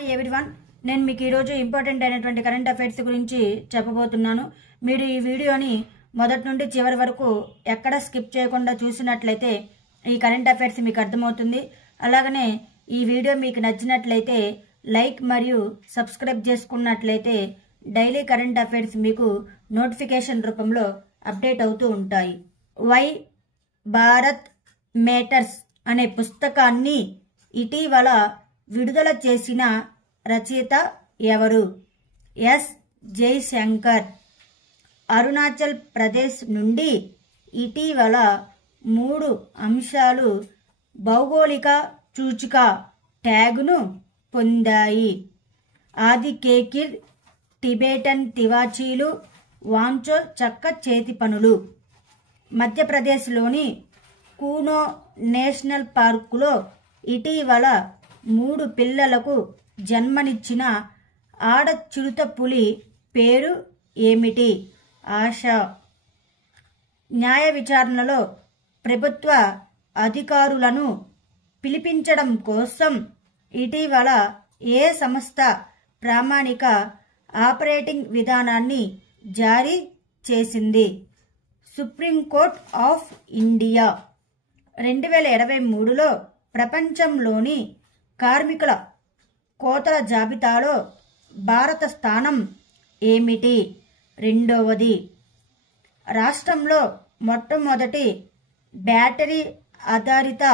Hi everyone, నేను మీకు ఈరోజు ఇంపార్టెంట్ అయినటువంటి కరెంట్ అఫైర్స్ గురించి చెప్పబోతున్నాను. మీరు ఈ వీడియోని మొదటి నుండి చివరి వరకు ఎక్కడ స్కిప్ చేయకుండా చూసినట్లయితే ఈ కరెంట్ అఫైర్స్ మీకు అర్థమవుతుంది. అలాగనే ఈ వీడియో మీకు నచ్చినట్లయితే లైక్ మరియు సబ్స్క్రైబ్ చేసుకున్నట్లయితే డైలీ కరెంట్ అఫైర్స్ మీకు నోటిఫికేషన్ రూపంలో అప్డేట్ అవుతూ ఉంటాయి. వై భారత్ మేటర్స్ అనే పుస్తకాన్ని ఇటీవల విడుదల చేసిన రచయిత ఎవరు? ఎస్ జయశంకర్. అరుణాచల్ ప్రదేశ్ నుండి ఇటీవల 3 అంశాలు భౌగోళిక సూచిక ట్యాగును పొందాయి. ఆది కేకిర్, టిబెటన్ తివాచీలు, వాంచో చెక్క చేతి పనులు. మధ్యప్రదేశ్లోని కూనో నేషనల్ పార్కులో ఇటీవల 3 పిల్లలకు జన్మనిచ్చిన ఆడ చిరుత పులి పేరు ఏమిటి? ఆశ. న్యాయ విచారణలో ప్రభుత్వ అధికారులను పిలిపించడం కోసం ఇటీవల ఏ సంస్థ ప్రామాణిక ఆపరేటింగ్ విధానాన్ని జారీ చేసింది? Supreme court of India. 2023లో ప్రపంచంలోని కార్మికుల కోతల జాబితాలో భారత స్థానం ఏమిటి? 2వది. రాష్ట్రంలో మొట్టమొదటి బ్యాటరీ ఆధారిత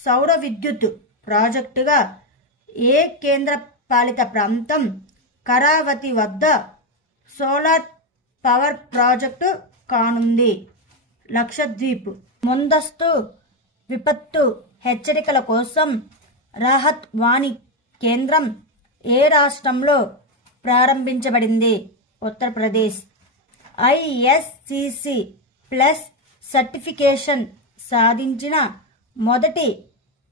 సౌర విద్యుత్ ప్రాజెక్టుగా ఏ కేంద్ర పాలిత ప్రాంతం కరావతి వద్ద సోలార్ పవర్ ప్రాజెక్టు కానుంది? లక్షద్వీప్. ముందస్తు విపత్తు హెచ్చరికల కోసం రాహత్ వాణి కేంద్రం ఏ రాష్ట్రంలో ప్రారంభించబడింది? ఉత్తరప్రదేశ్. ISCC ప్లస్ సర్టిఫికేషన్ సాధించిన మొదటి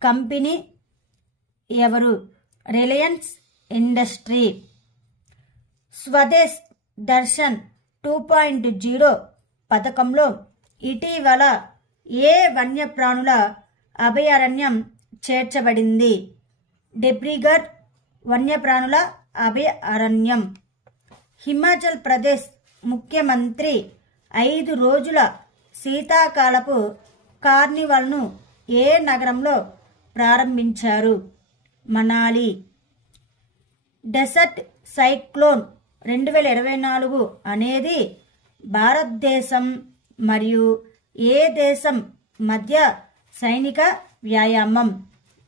కంపెనీ ఎవరు? Reliance industry. స్వదేశ్ దర్శన్ 2.0 పథకంలో ఇటీవల ఏ వన్యప్రాణుల అభయారణ్యం చేర్చబడింది? డిబ్రూగఢ్ వన్యప్రాణుల అభయారణ్యం. హిమాచల్ ప్రదేశ్ ముఖ్యమంత్రి 5 రోజుల శీతాకాలపు కార్నివాల్ను ఏ నగరంలో ప్రారంభించారు? మనాలి. డెసర్ట్ సైక్లోన్ 2024 అనేది భారతదేశం మరియు ఏ దేశం మధ్య సైనిక వ్యాయామం?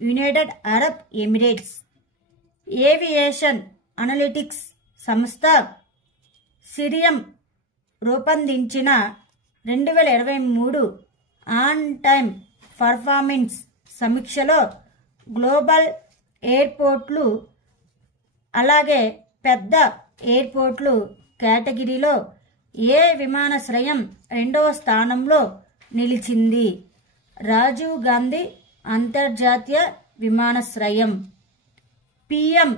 United Arab Emirates. Aviation analytics సంస్థ సిరియం రూపొందించిన 2023 ఆన్ టైమ్ పర్ఫార్మెన్స్ సమీక్షలో గ్లోబల్ ఎయిర్పోర్ట్లు అలాగే పెద్ద ఎయిర్పోర్ట్లు కేటగిరీలో ఏ విమానాశ్రయం 2వ స్థానంలో నిలిచింది? రాజీవ్ గాంధీ అంతర్జాతీయ విమానాశ్రయం. PM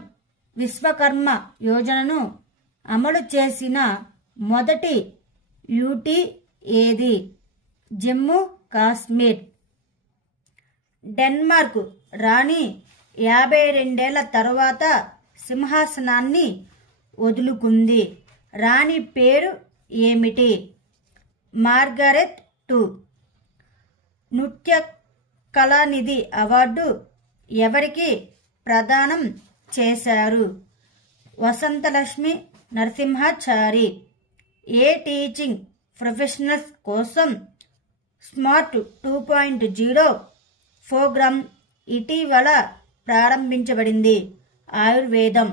విశ్వకర్మ యోజనను అమలు చేసిన మొదటి UT ఏది? జమ్మూ కాశ్మీర్. డెన్మార్క్ రాణి 52 ఏళ్ల తరువాత సింహాసనాన్ని వదులుకుంది. రాణి పేరు ఏమిటి? Margaret II. నృత్య కళానిధి అవార్డు ఎవరికి ప్రదానం చేశారు? వసంతలక్ష్మి నరసింహాచారి. ఏ టీచింగ్ ప్రొఫెషనల్స్ కోసం స్మార్ట్ 2.0 ప్రోగ్రాం ఇటీవల ప్రారంభించబడింది? ఆయుర్వేదం.